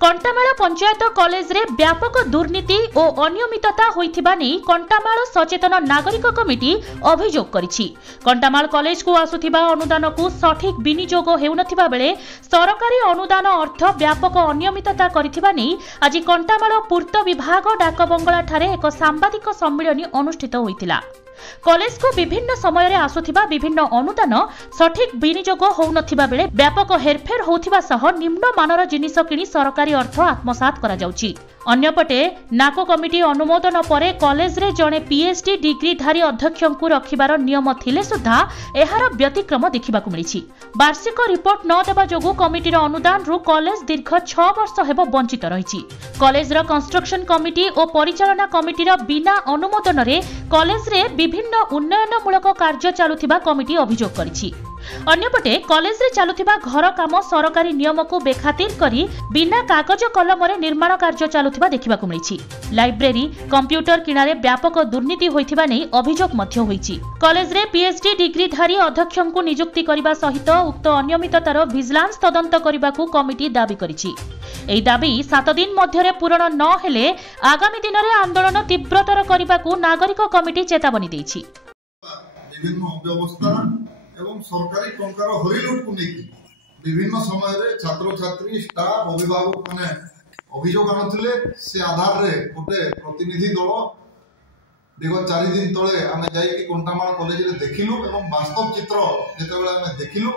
Kantamal panchayat college रे व्यापक दुर्नीति और अनियमितता होइथिबा नै कंटामाल सचेतन नागरिक कमिटी अभियोग करिछि। कंटामाल कॉलेज को आसुथिबा अनुदान को सठिक विनियोग हेउनथिबा बेले सरकारी अनुदान अर्थ व्यापक अनियमितता करिथिबा नै आज कंटामाल पूर्त विभाग डाकबंगला ठारे एक सांबादिक सम्मेलन अनुष्ठित होइतिला। कॉलेज को विभिन्न समय रे आसुथिबा विभिन्न अनुदान सठिक विनियोग होउनथिबा बेले व्यापक हेरफेर होउथिबा सह निम्न मानर जिनिस किनी सरकारी अर्थ आत्मसात करा जाउछि। अन्यपटे नाको कमिटी अनुमोदन परे कॉलेज रे जणे पीएचडी डिग्रीधारी अध्यक्षଙ୍କୁ रखिबार नियम थिले सुद्धा एहार व्यतिक्रम देखिबाकु मिलिछि। वार्षिक रिपोर्ट न देबा जोगु कमिटीर अनुदान रु कॉलेज दीर्घ 6 वर्ष हेबो वंचित रहिछि। कॉलेज रो कंस्ट्रक्शन कमिटी और परिचालना कमिटीर बिना अनुमोदन रे कॉलेज रे विभिन्न उन्नयनमूलक कार्य चालुथिबा कमिटी अभियोग करिछि। अन्यपटे कॉलेज रे चालुथिबा घर काम सरकारी नियम को बेखातिर करी बिना कागज कलम रे निर्माण कार्य चालुथिबा देखिबाकु मिलिछि। लाइब्रेरी कंप्यूटर किणारे व्यापक दुर्नीति होइथिबा नै अभियोग मध्य होइछि। कॉलेज रे पीएचडी डिग्रीधारी अध्यक्षଙ୍କୁ नियुक्ति करबा सहित उक्त अनियमिततार विजिलेंस तदंत करबाकू कमिटी दाबी करिछि। एई दाबी 7 दिन मध्यरे पूरण न हेले आगामी दिन रे आंदोलन तीव्रतर करबाकू नागरिक कमिटी चेतावनी दैछि। विभिन्न व्यवस्था एवं सरकारी टंकार हरिलुट को लेकिन विभिन्न समय रे छात्र छात्री स्टाफ अभिभावक माने अभियोग आनुथिले से आधार रे गोटे प्रतिनिधि दल विगत 4 दिन तले आमे जाई कि कंटामाल कॉलेज रे देखिलु एवं वास्तव चित्र जेते बेला आमे देखिलु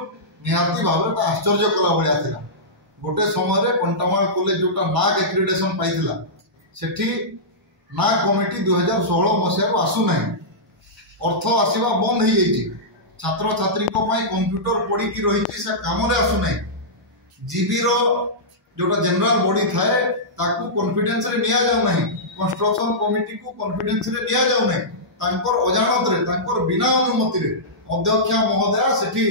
निहाती भाबरे ता आश्चर्य कला बलिया थिला। गोटे समय रे कंटामाल कॉलेज जोटा नाग एक्रेडिटेशन पाइथिला सेठी नाग कमिटी 2016 मसिया रो आसु नाही, अर्थ आसीबा बंद हो जाइए। छात्र छात्री कंप्यूटर पड़ी की रही से काम आसु ना। जीबी रो जोटा जनरल बॉडी थाए ताकू कॉन्फिडेंस रे निया जाउ नहीं, कंस्ट्रक्शन कमिटी को कॉन्फिडेंस रे निया जाउ नहीं। तांकर अजाणत रे तांकर बिना अनुमति रे अध्यक्ष महोदय सेठी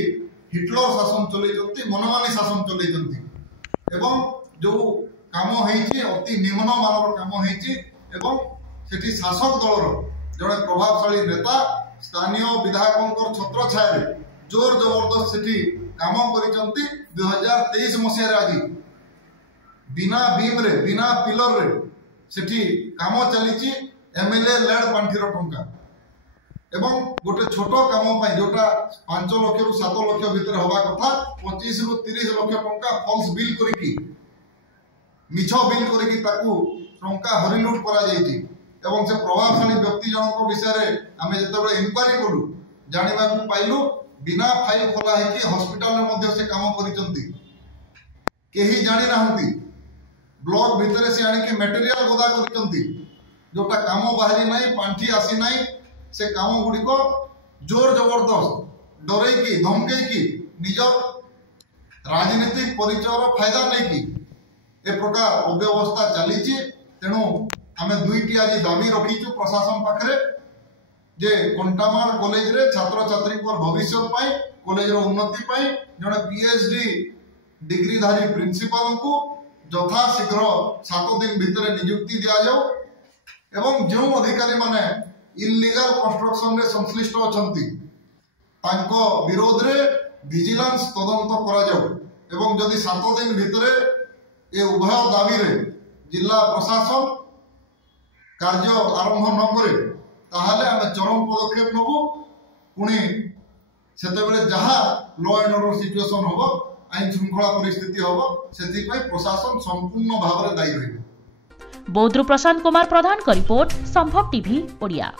हिटलर शासन चलै जंती, मनमानी शासन चलै जंती एवं जो काम हेछि अति निम्न मानर काम हेछि एवं सेठी शासक दलर जड़े प्रभावशाली नेता स्थानीय विधायकों छत्र छाया जोर जबरदस्त सेठी काम करिसंती। 2023 मसिया रे आज बिना बीम रे बिना पिलर रे सेठी काम चलीची एमएलए लेड पांठीर टंका एवं गोटे छोट काम पाई जोटा 5 लाख रु 7 लाख भीतर होबा कथा 25 रु 30 लाख टंका फॉल्स बिल करिकी मिछ बिल करिकी ताकू टंका हरिलुट करा जाईची। एवं से प्रभावशाली व्यक्ति जनक विषय आम जो इनक्वारी कलु जाना पाइलु बिना फाइल खोला है कि हॉस्पिटल से काम करी जानी ना ब्लॉक भितर से आनिक मटेरियल गदा करी जोटा काम बाहरी ना पांठी आसी ना से काम गुड़िक जोर जबरदस्त डरई धमकई निज राजनीतिक परिचय फायदा नहीं ए प्रकार अव्यवस्था चली। तेणु आमे दुईटी आज दाबी रखीचु प्रशासन पाखरे जे कंटामाल कॉलेज रे छात्र छात्री भविष्य पाई कॉलेज रो उन्नति पाई जने पीएचडी डिग्रीधारी प्रिंसिपल को यथा शीघ्र 7 दिन भितर नियुक्ति दिया जाओ एवं जो अधिकारी माने इल्लीगल कंस्ट्रक्शन रे संश्लिष्ट अछंती तांको विरोध रे विजिलेंस तदंत करा जाओ एवं जदि 7 दिन भितर ए उभय दाबी रे जिला प्रशासन कार्य आरंभ न करे ताहले आमे चरम पदक्षेप नबु। पुणी सेतेबेले जहा लॉ एंड ऑर्डर सिचुएशन होबो आईन श्रृंखला परिस्थिति होबो सेति पई प्रशासन संपूर्ण भाव रे दायी रहिबो। बौद्ध प्रशांत कुमार प्रधान का रिपोर्ट संभव टीवी ओडिया।